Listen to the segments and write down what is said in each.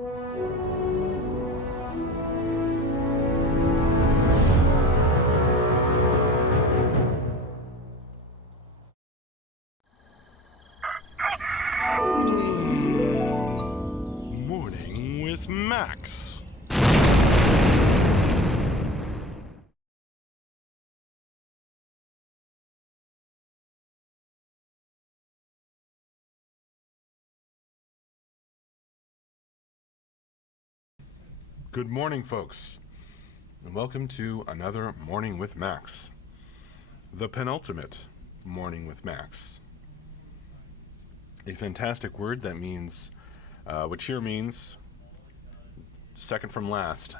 Morning with Max. Good morning, folks, and welcome to another Morning with Max, the penultimate Morning with Max. A fantastic word that means, which here means second from last.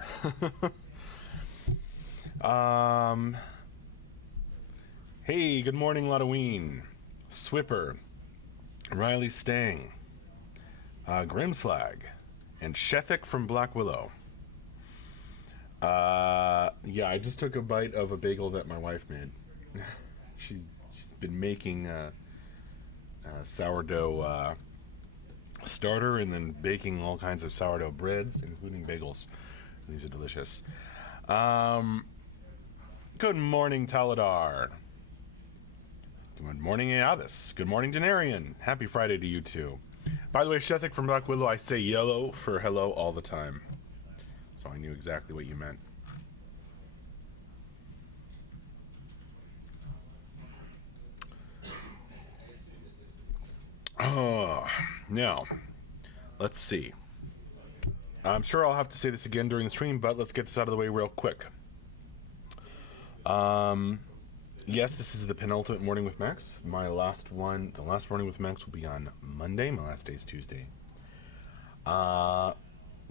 Hey, good morning, Lotoween, Swipper, Riley Stang, Grimslag, and Shethik from Black Willow. Yeah, I just took a bite of a bagel that my wife made. she's been making sourdough starter and then baking all kinds of sourdough breads, including bagels. These are delicious. Good morning, Taladar. Good morning, Avis. Good morning, Denarian. Happy Friday to you too. By the way, Shethik from Black Willow, I say yellow for hello all the time. So I knew exactly what you meant. Oh, now, let's see. I'm sure I'll have to say this again during the stream, but let's get this out of the way real quick. Yes, this is the penultimate Morning with Max. The last Morning with Max will be on Monday. My last day is Tuesday.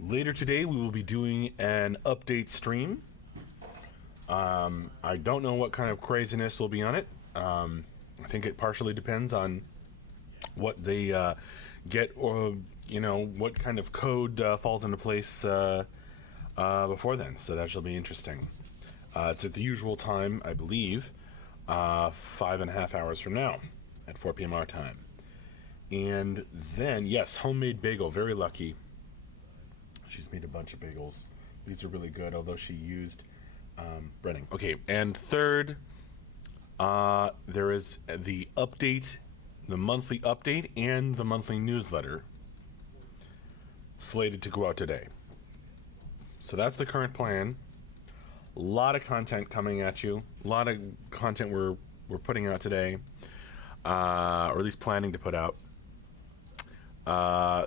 Later today, we will be doing an update stream. I don't know what kind of craziness will be on it. I think it partially depends on what they get, or what kind of code falls into place before then. So that shall be interesting. It's at the usual time, I believe, 5.5 hours from now at 4 p.m. our time. And then, yes, homemade bagel, very lucky. She's made a bunch of bagels. These are really good, although she used breading. Okay, and third, there is the update, the monthly update, and the monthly newsletter slated to go out today. So that's the current plan. A lot of content coming at you. A lot of content we're putting out today, or at least planning to put out.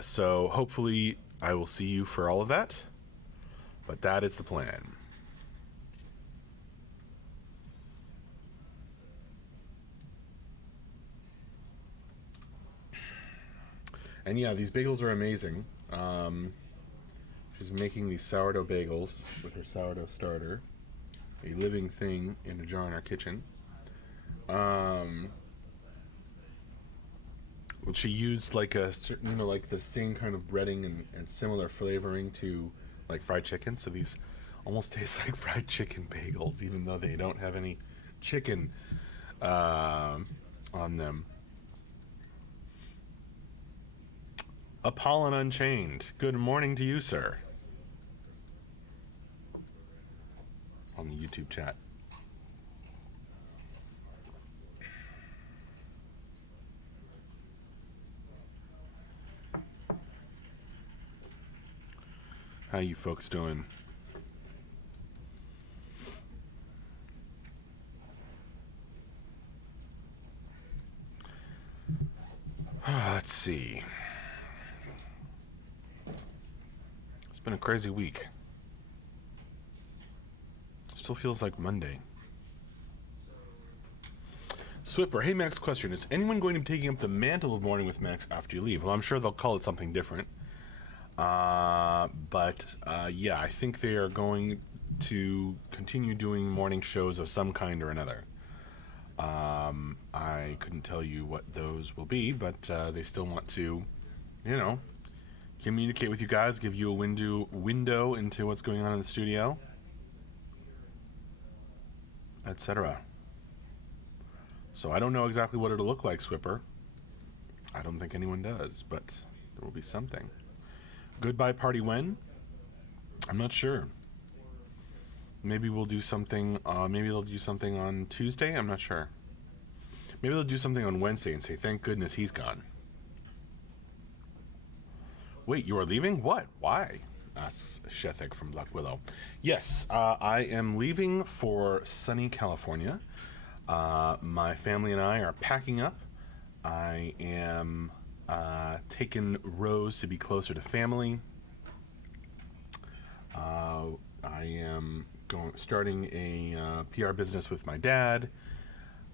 So hopefully I will see you for all of that. But that is the plan. And yeah, these bagels are amazing. She's making these sourdough bagels with her sourdough starter, a living thing in a jar in our kitchen. She used like a like the same kind of breading and similar flavoring to like fried chicken. So these almost taste like fried chicken bagels, even though they don't have any chicken on them. Apollon Unchained, good morning to you, sir. On the YouTube chat. How you folks doing? Let's see. It's been a crazy week. Still feels like Monday. Swipper, hey Max, question. Is anyone going to be taking up the mantle of Morning with Max after you leave? Well, I'm sure they'll call it something different. But yeah, I think they are going to continue doing morning shows of some kind or another. I couldn't tell you what those will be, but they still want to, communicate with you guys, give you a window into what's going on in the studio, etc. So I don't know exactly what it'll look like, Swipper. I don't think anyone does, but there will be something. Goodbye party when? I'm not sure. Maybe we'll do something. Maybe they'll do something on Tuesday. I'm not sure. Maybe they'll do something on Wednesday and say, "Thank goodness he's gone." Wait, you are leaving? What? Why? Asks Shethik from Black Willow. Yes, I am leaving for sunny California. My family and I are packing up. I am taking Rose to be closer to family. I am starting a PR business with my dad,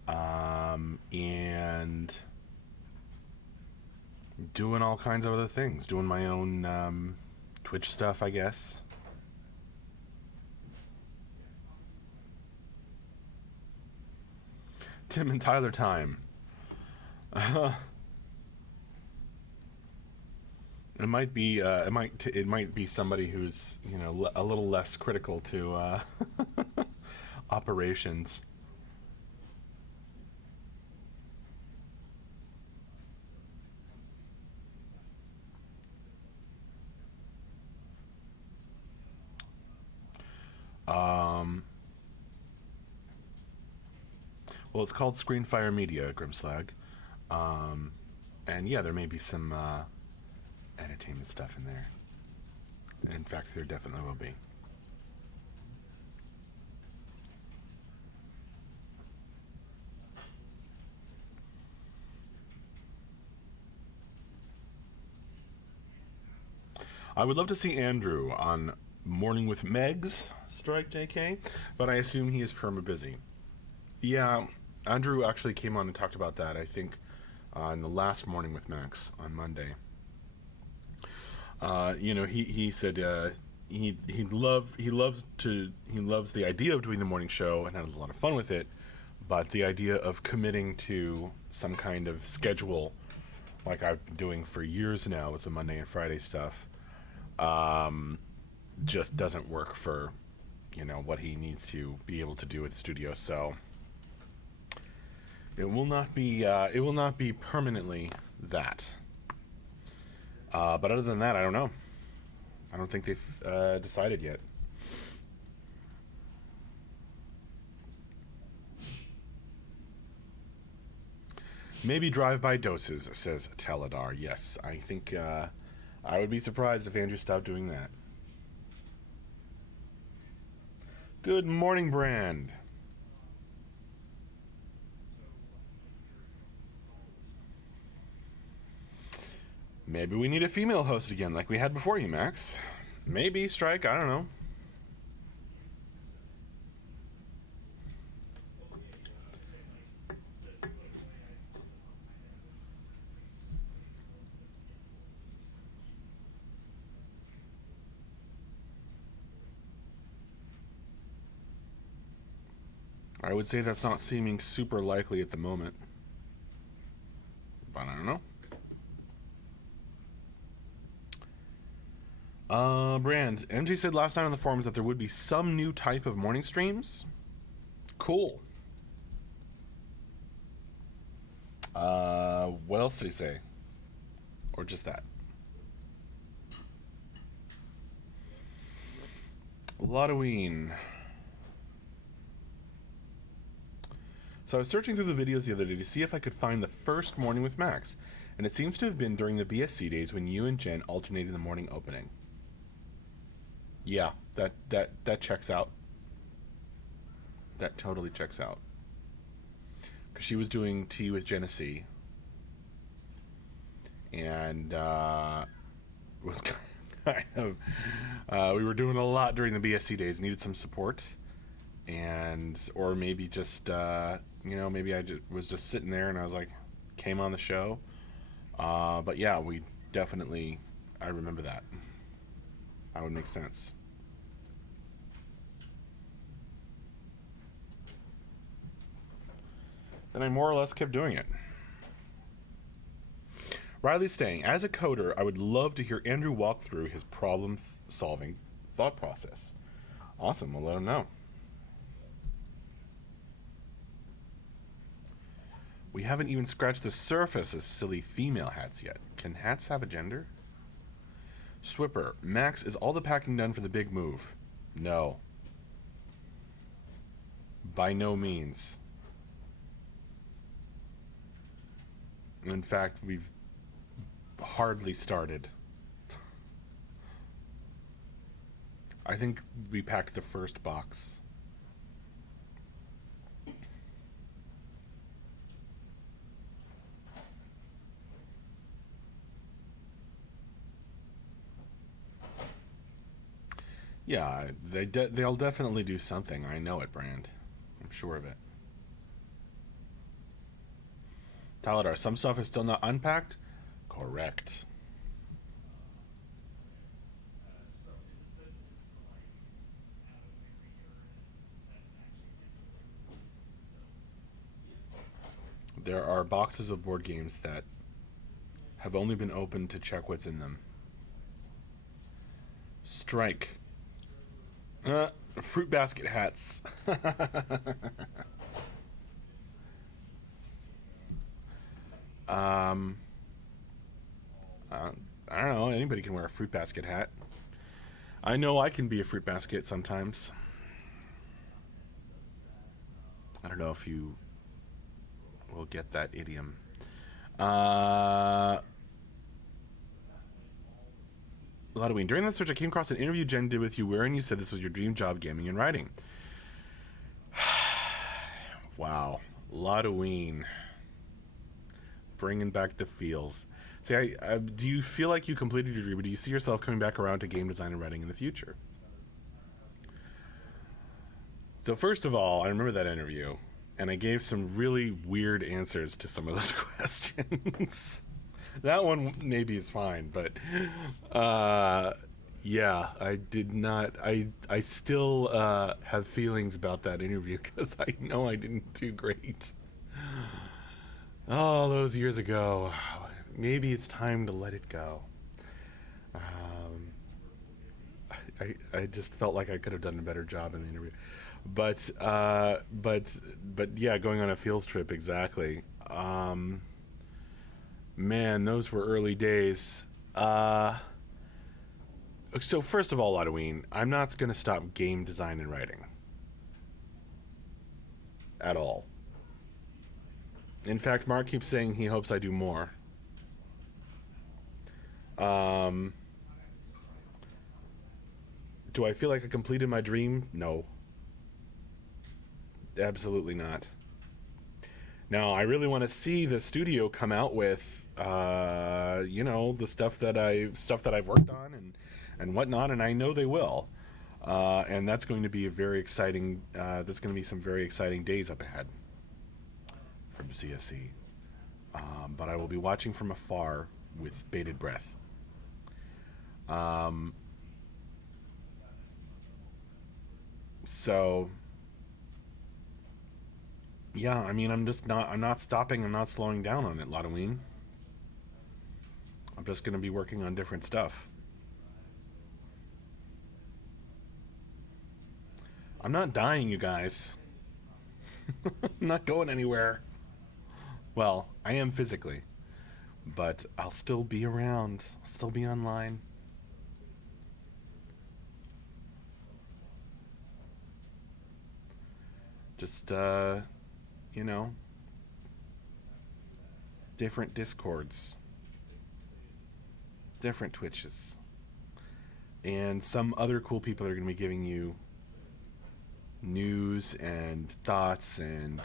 and doing all kinds of other things. Doing my own Twitch stuff, I guess. Tim and Tyler time. It might be it might be somebody who's, you know, a little less critical to operations. Well, it's called Screenfire Media, Grimslag. And yeah, there may be some entertainment stuff in there. In fact, there definitely will be. I would love to see Andrew on Morning with Megs, Strike JK, but I assume he is perma busy. Yeah, Andrew actually came on and talked about that, I think, in the last Morning with Max on Monday. You know, he said he loves the idea of doing the morning show and has a lot of fun with it, but the idea of committing to some kind of schedule, like I've been doing for years now with the Monday and Friday stuff, just doesn't work for, you know, what he needs to be able to do at the studio. So it will not be permanently that. But other than that, I don't know. I don't think they've decided yet. Maybe drive-by doses, says Taladar. Yes, I think I would be surprised if Andrew stopped doing that. Good morning, Brand. Maybe we need a female host again, like we had before you, Max. Maybe, Strike, I don't know. I would say that's not seeming super likely at the moment. But I don't know. Brand, MJ said last night on the forums that there would be some new type of morning streams. Cool. What else did he say? Or just that? Halloween. So I was searching through the videos the other day to see if I could find the first Morning with Max, and it seems to have been during the BSC days when you and Jen alternated the morning opening. Yeah, that checks out. That totally checks out. Because she was doing Tea with Genesee, and was kind of we were doing a lot during the BSC days. Needed some support, and or maybe just you know, maybe I was just sitting there and I was like, came on the show. But yeah, we definitely, I remember that. That would make sense. And I more or less kept doing it. Riley's saying, as a coder, I would love to hear Andrew walk through his problem-solving thought process. Awesome, we'll let him know. We haven't even scratched the surface of silly female hats yet. Can hats have a gender? Swipper, Max, is all the packing done for the big move? No. By no means. In fact, we've hardly started. I think we packed the first box. Yeah, they'll definitely do something. I know it, Brand. I'm sure of it. Taladar, some stuff is still not unpacked? Correct. There are boxes of board games that have only been opened to check what's in them. Strike. Fruit basket hats. um, I don't know. Anybody can wear a fruit basket hat. I know I can be a fruit basket sometimes. I don't know if you will get that idiom. Halloween. During that search, I came across an interview Jen did with you wherein you said this was your dream job, gaming and writing. Wow. Halloween. Bringing back the feels. See, do you feel like you completed your dream, or do you see yourself coming back around to game design and writing in the future? So first of all, I remember that interview, and I gave some really weird answers to some of those questions. That one maybe is fine, but yeah, I did not. I still have feelings about that interview because I know I didn't do great. All those years ago. Maybe it's time to let it go. I just felt like I could have done a better job in the interview, but yeah, going on a field trip, exactly. Man, those were early days. So first of all, Halloween, I'm not going to stop game design and writing at all. In fact, Mark keeps saying he hopes I do more. Do I feel like I completed my dream? No. Absolutely not. Now, I really want to see the studio come out with, the stuff that I've worked on and whatnot, and I know they will. And that's going to be a very exciting. That's going to be some very exciting days up ahead from CSE. But I will be watching from afar with bated breath. So yeah, I mean, I'm not stopping. I'm not slowing down on it, Halloween. I'm just going to be working on different stuff. I'm not dying, you guys. I'm not going anywhere. Well, I am physically, but I'll still be around. I'll still be online. Just, you know, different Discords, different Twitches, and some other cool people are going to be giving you news and thoughts and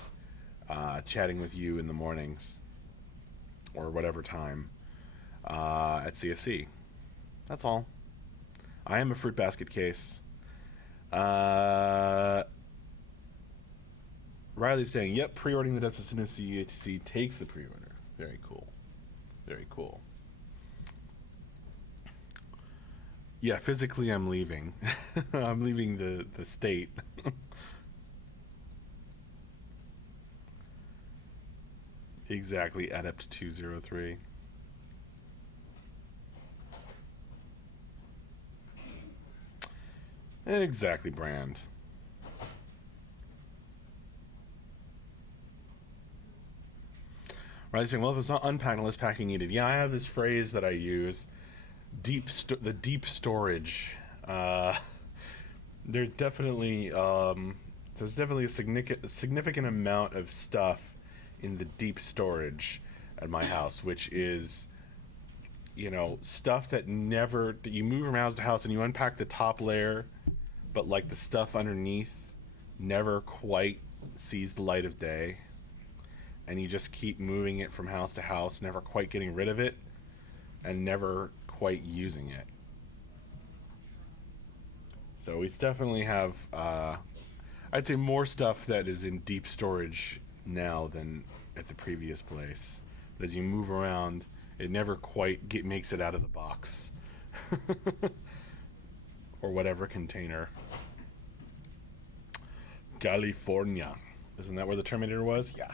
chatting with you in the mornings or whatever time at CSC. That's all. I am a fruit basket case. Riley's saying, yep, pre-ordering the depths as soon as CHC takes the pre-order. Very cool. Very cool. Yeah, physically I'm leaving. I'm leaving the state. Exactly, Adept 203. Exactly, Brand. Right, saying, well, if it's not unpacked unless packing needed. Yeah, I have this phrase that I use the deep storage. Uh, there's definitely a significant amount of stuff in the deep storage at my house, which is, stuff that you move from house to house and you unpack the top layer, but like the stuff underneath never quite sees the light of day, and you just keep moving it from house to house, never quite getting rid of it and never quite using it. So we definitely have, I'd say, more stuff that is in deep storage now than at the previous place. But as you move around, it never quite makes it out of the box or whatever container. California. Isn't that where the Terminator was? Yeah.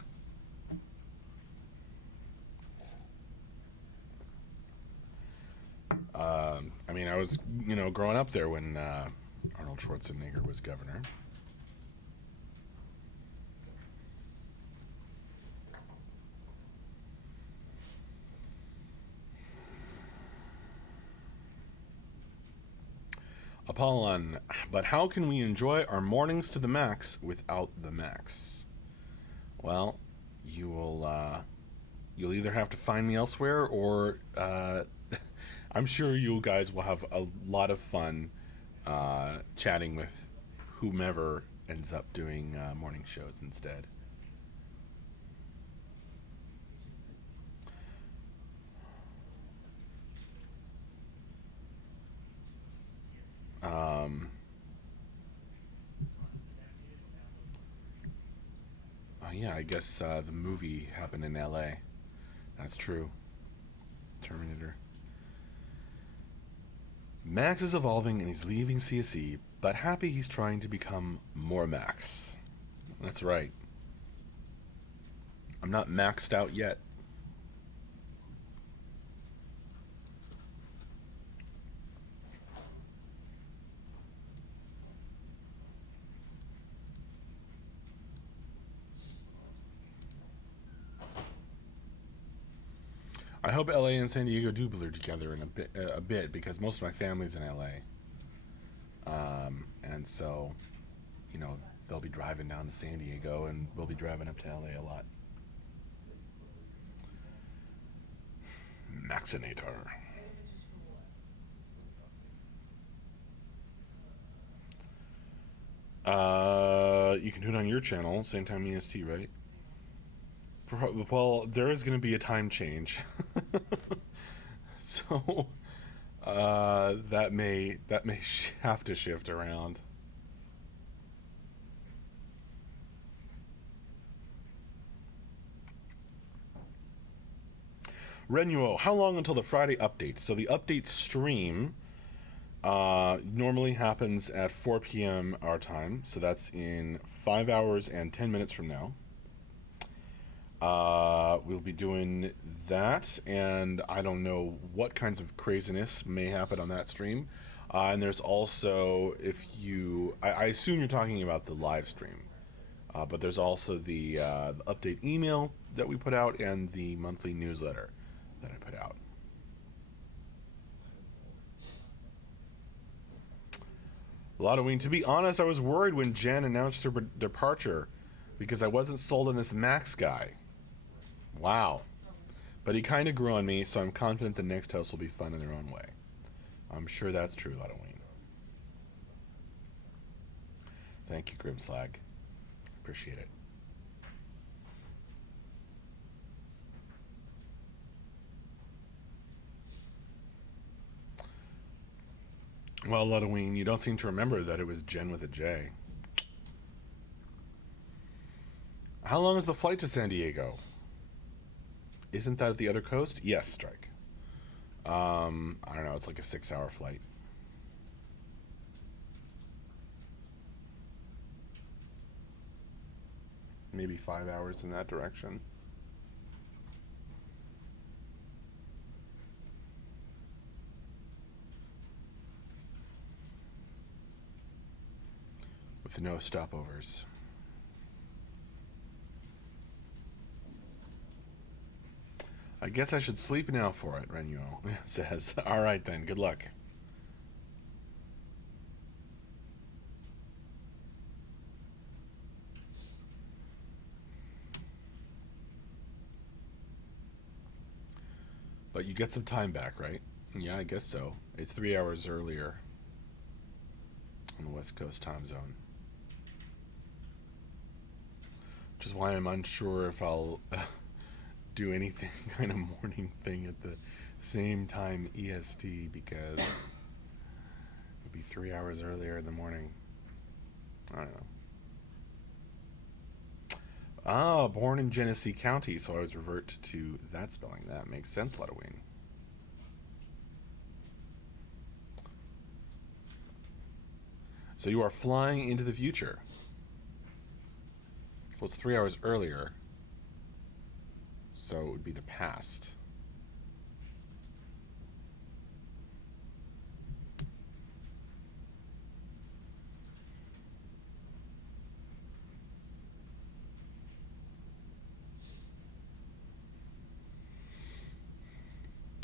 I mean, I was, growing up there when Arnold Schwarzenegger was governor. Apollon, but how can we enjoy our mornings to the max without the max? Well, you'll either have to find me elsewhere, or I'm sure you guys will have a lot of fun chatting with whomever ends up doing morning shows instead. Yeah, I guess the movie happened in LA. That's true. Terminator. Max is evolving and he's leaving CSE, but happy he's trying to become more Max. That's right. I'm not maxed out yet. I hope LA and San Diego do blur together in a bit, because most of my family's in LA, and so, they'll be driving down to San Diego, and we'll be driving up to LA a lot. Maxinator. You can do it on your channel, same time EST, right? Well, there is going to be a time change, so that may have to shift around. Renuo, how long until the Friday update? So the update stream normally happens at 4 p.m. our time, so that's in 5 hours and 10 minutes from now. We'll be doing that, and I don't know what kinds of craziness may happen on that stream. And there's also, I assume you're talking about the live stream, but there's also the update email that we put out and the monthly newsletter that I put out. Halloween. To be honest, I was worried when Jen announced her departure because I wasn't sold on this Max guy. Wow. But he kind of grew on me, so I'm confident the next house will be fun in their own way. I'm sure that's true, Halloween. Thank you, Grimslag. Appreciate it. Well, Halloween, you don't seem to remember that it was Jen with a J. How long is the flight to San Diego? Isn't that the other coast? Yes, Strike. I don't know, it's like a 6-hour flight. Maybe 5 hours in that direction. With no stopovers. I guess I should sleep now for it, Renuo says. All right then, good luck. But you get some time back, right? Yeah, I guess so. It's 3 hours earlier on the West Coast time zone. Which is why I'm unsure if I'll do anything kind of morning thing at the same time EST, because it'll be 3 hours earlier in the morning. I don't know. Ah, born in Genesee County, so I always revert to that spelling. That makes sense, Letawine. So you are flying into the future. Well, it's 3 hours earlier, so it would be the past.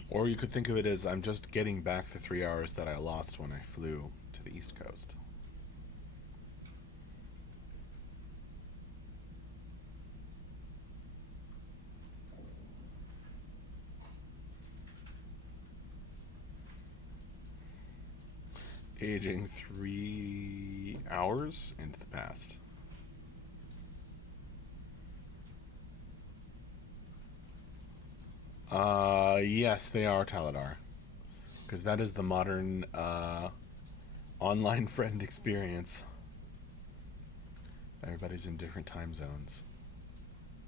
Or you could think of it as I'm just getting back the 3 hours that I lost when I flew to the East Coast. Aging 3 hours into the past. Yes, they are Taladar. Because that is the modern online friend experience. Everybody's in different time zones.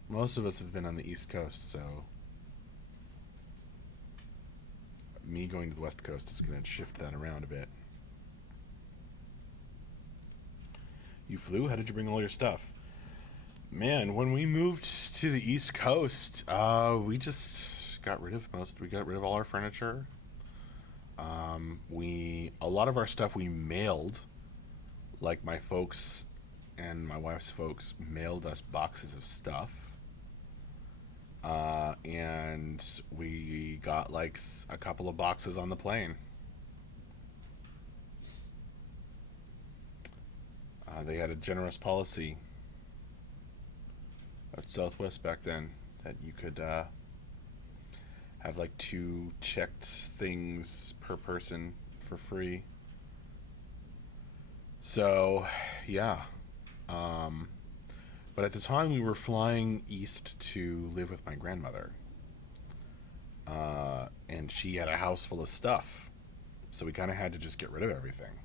Most of us have been on the East Coast, so me going to the West Coast is going to shift that around a bit. You flew? How did you bring all your stuff? Man, when we moved to the East Coast, we just got rid of all our furniture. A lot of our stuff we mailed, like my folks and my wife's folks mailed us boxes of stuff. And we got like a couple of boxes on the plane. They had a generous policy at Southwest back then that you could have like 2 checked things per person for free. So, yeah. But at the time, we were flying east to live with my grandmother. And she had a house full of stuff. So we kind of had to just get rid of everything.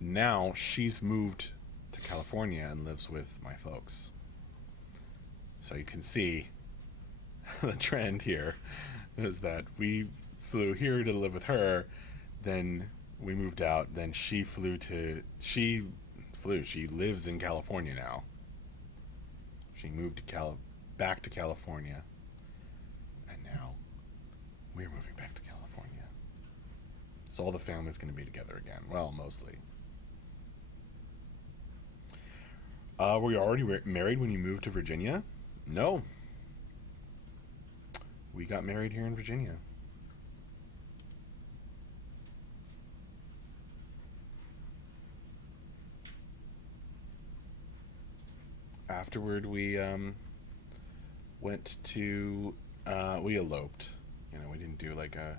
Now she's moved to California and lives with my folks. So you can see the trend here is that we flew here to live with her, then we moved out, then she lives in California now. She moved back to California, and now we're moving back to California. So all the family's going to be together again. Well, mostly. Were you already married when you moved to Virginia? No. We got married here in Virginia. Afterward, we we eloped. We didn't do like a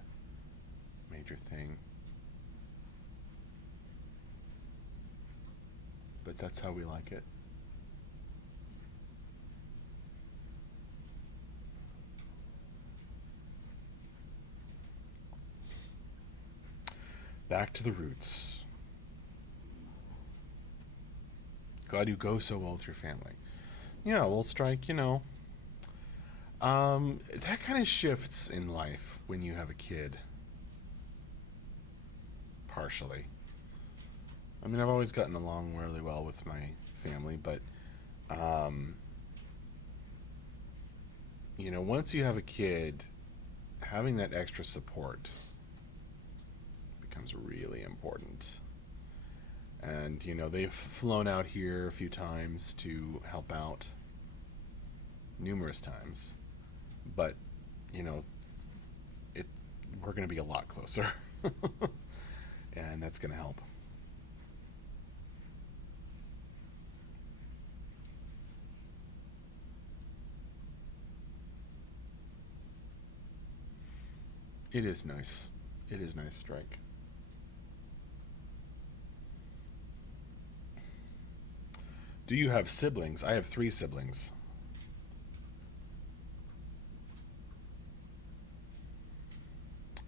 major thing. But that's how we like it. Back to the roots. Glad you go so well with your family. Yeah, we'll strike, that kind of shifts in life when you have a kid. Partially. I mean, I've always gotten along really well with my family, but, once you have a kid, having that extra support becomes really important. And, they've flown out here a few times to help out, numerous times. But, it we're going to be a lot closer. And that's going to help. It is nice. It is nice, Strike. Do you have siblings? I have 3 siblings.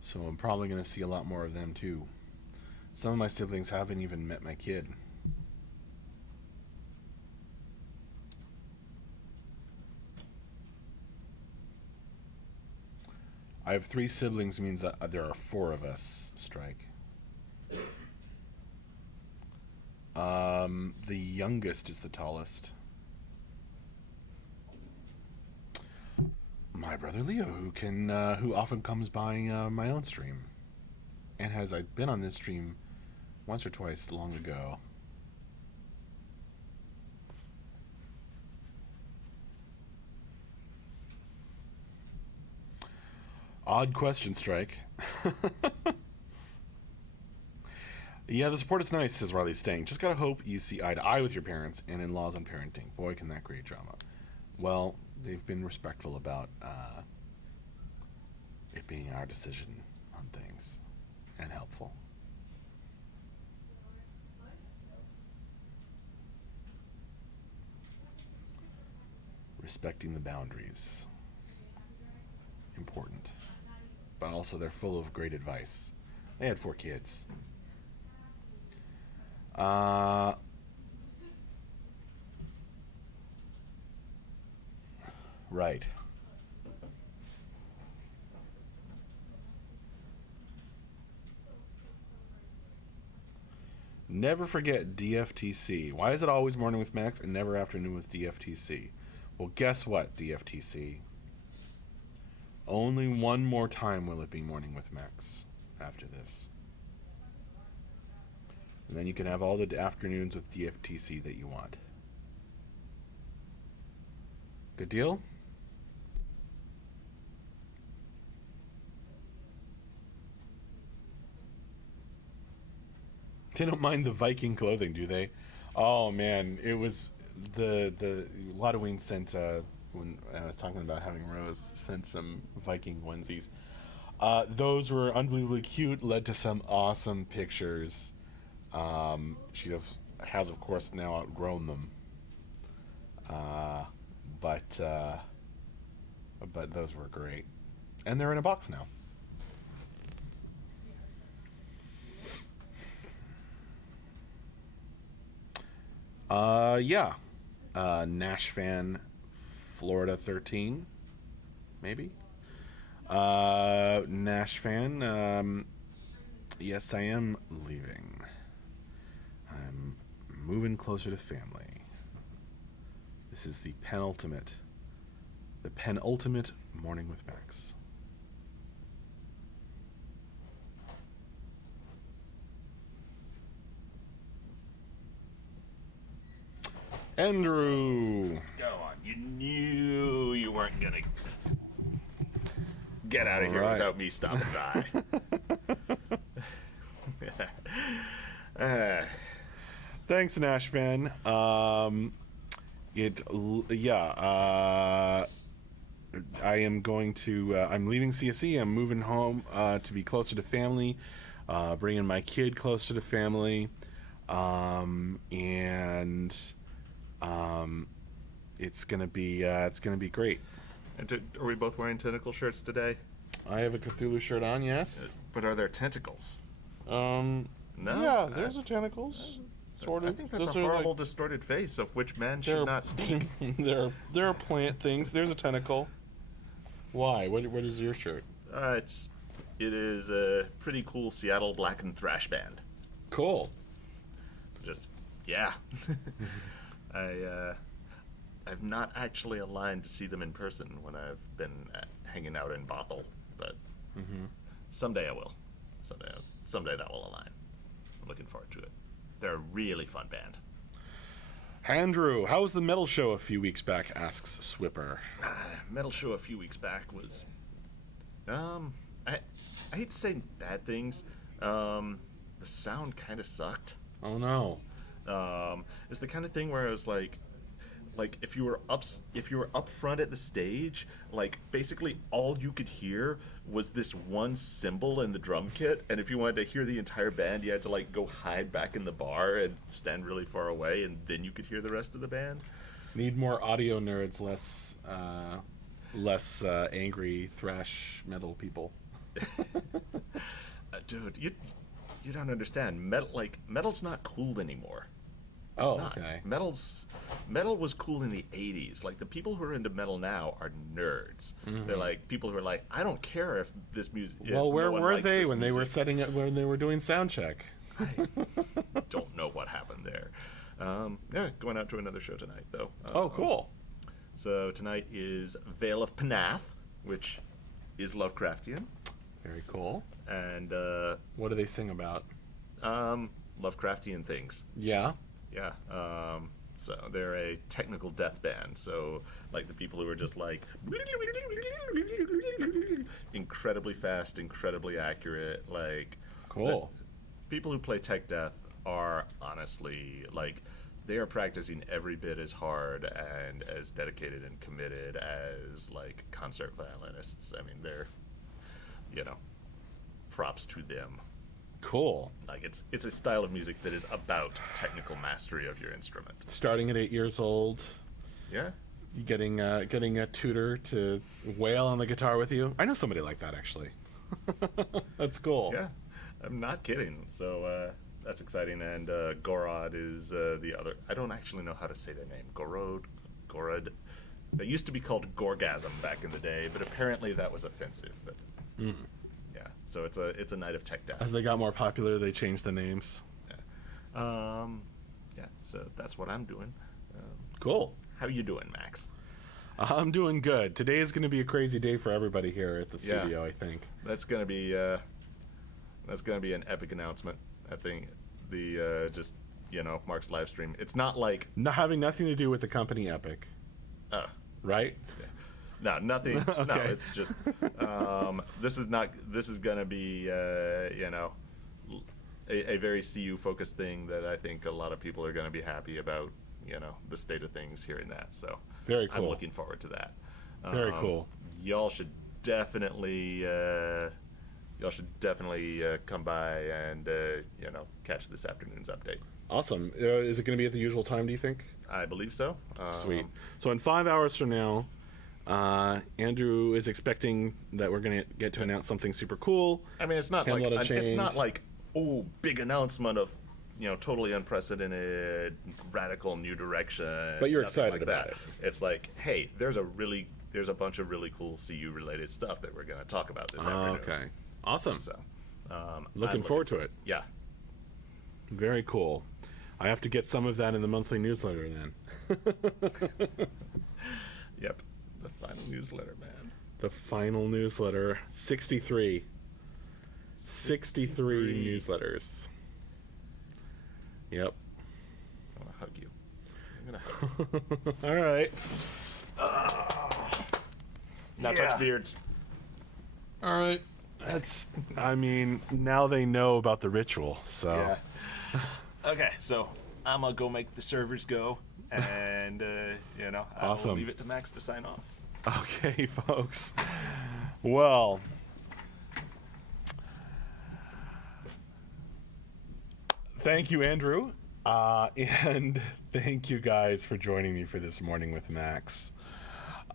So I'm probably going to see a lot more of them too. Some of my siblings haven't even met my kid. I have 3 siblings means that there are 4 of us, Strike. The youngest is the tallest. My brother Leo, who often comes by my own stream, and I've been on this stream once or twice long ago. Odd question, Strike. Yeah, the support is nice, says Riley Stang. Just gotta hope you see eye to eye with your parents and in-laws on parenting. Boy, can that create drama. Well, they've been respectful about it being our decision on things and helpful. Respecting the boundaries. Important. But also they're full of great advice. They had 4 kids. Right. Never forget DFTC. Why is it always morning with Max and never afternoon with DFTC? Well, guess what, DFTC? Only one more time will it be morning with Max after this. And then you can have all the afternoons with DFTC that you want. Good deal? They don't mind the Viking clothing, do they? Oh man, it was the Lodoween sent when I was talking about having Rose sent some Viking onesies. Those were unbelievably cute. Led to some awesome pictures. She has of course now outgrown them. But those were great, and they're in a box now. Yeah. Nash fan, Florida 13, maybe. Nash fan. Yes, I am leaving. I'm moving closer to family. This is the penultimate morning with Max. Andrew. Go on. You knew you weren't going to get out of here without me stopping by. Thanks, Nash fan. I am going to. I'm leaving CSE. I'm moving home to be closer to family, bringing my kid closer to family, and it's gonna be great. And are we both wearing tentacle shirts today? I have a Cthulhu shirt on, yes. But are there tentacles? No. Yeah, there's tentacles. Sort of. I think that's a horrible, distorted face of which man should not speak. there are plant things. There's a tentacle. Why? What is your shirt? It is a pretty cool Seattle black and thrash band. Cool. Yeah. I've not actually aligned to see them in person when I've been hanging out in Bothell, but someday I will. Someday that will align. I'm looking forward to it. They're a really fun band. Andrew, how was the metal show a few weeks back? Asks Swipper. Metal show a few weeks back was, I hate to say bad things. The sound kind of sucked. Oh no. It's the kind of thing where I was like if you were up front at the stage, like basically all you could hear was this one cymbal in the drum kit, and if you wanted to hear the entire band, you had to like go hide back in the bar and stand really far away, and then you could hear the rest of the band. Need more audio nerds, less angry thrash metal people. Dude, you don't understand. Metal's not cool anymore. It's Oh, not. okay. Metal was cool in the 80s. Like, the people who are into metal now are nerds. They're like people who are like, I don't care if this music. Well, where were they when they were setting up, when they were doing sound check? I don't know what happened there. Yeah, going out to another show tonight though. Oh, cool. So tonight is Vale of Panath, which is Lovecraftian, Very cool. and What do they sing about? Lovecraftian things. Yeah. Yeah. So they're a technical death band. So like the people who are just like incredibly fast, incredibly accurate. Like Cool. people who play tech death are honestly like they are practicing every bit as hard and as dedicated and committed as like concert violinists. I mean, they're props to them. Cool. Like it's a style of music that is about technical mastery of your instrument. Starting at 8 years old, Yeah. getting a tutor to wail on the guitar with you. I know somebody like that actually. That's cool. Yeah. I'm not kidding. So that's exciting. And Gorod is the other. I don't actually know how to say their name. Gorod. They used to be called Gorgasm back in the day, but apparently that was offensive. But yeah, so it's a night of tech death. As they got more popular, they changed the names. Yeah. So that's what I'm doing. Cool. How you doing, Max? I'm doing good. Today is going to be a crazy day for everybody here at the Yeah. studio, I think. That's gonna be an epic announcement. I think the just Mark's live stream. It's not like Not having nothing to do with the company Epic, right? no nothing. No, Okay. it's just this is gonna be a very CU focused thing that I think a lot of people are gonna be happy about. The state of things hearing that. So Very I'm cool. looking forward to that. Very cool. Y'all should definitely come by and catch this afternoon's update. Awesome. Is it going to be at the usual time, do you think? I believe so. Sweet. So in 5 hours from now, Andrew is expecting that we're going to get to announce something super cool. I mean, it's not Camelot like big announcement of totally unprecedented, radical new direction. But you're nothing excited like about that. it. It's like, hey, there's a bunch of really cool CU related stuff that we're going to talk about this afternoon. Okay. Awesome. So, Looking forward to it. Yeah. Very cool. I have to get some of that in the monthly newsletter then. Yep. The final newsletter, man. The final newsletter. 63. 63 newsletters. Yep. I want to hug you. I'm going to hug you. All right. Now touch beards. All right. Now they know about the ritual, so. Yeah. Okay, so I'm gonna go make the servers go, and Awesome. I'll leave it to Max to sign off. Okay, folks. Well, thank you, Andrew. And thank you guys for joining me for this morning with Max.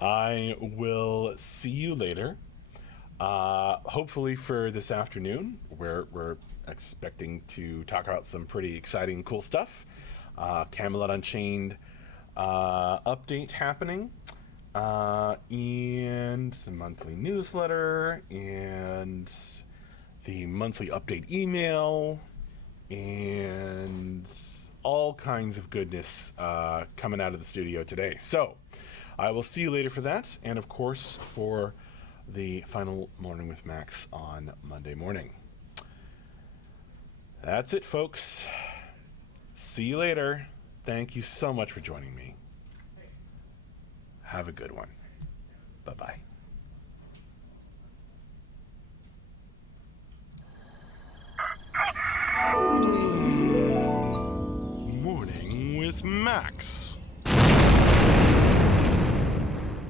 I will see you later. Hopefully for this afternoon, where we're expecting to talk about some pretty exciting, cool stuff. Camelot Unchained update happening, and the monthly newsletter, and the monthly update email, and all kinds of goodness coming out of the studio today. So I will see you later for that, and of course for the final Morning with Max on Monday morning. That's it, folks. See you later. Thank you so much for joining me. Have a good one. Bye-bye. Morning with Max.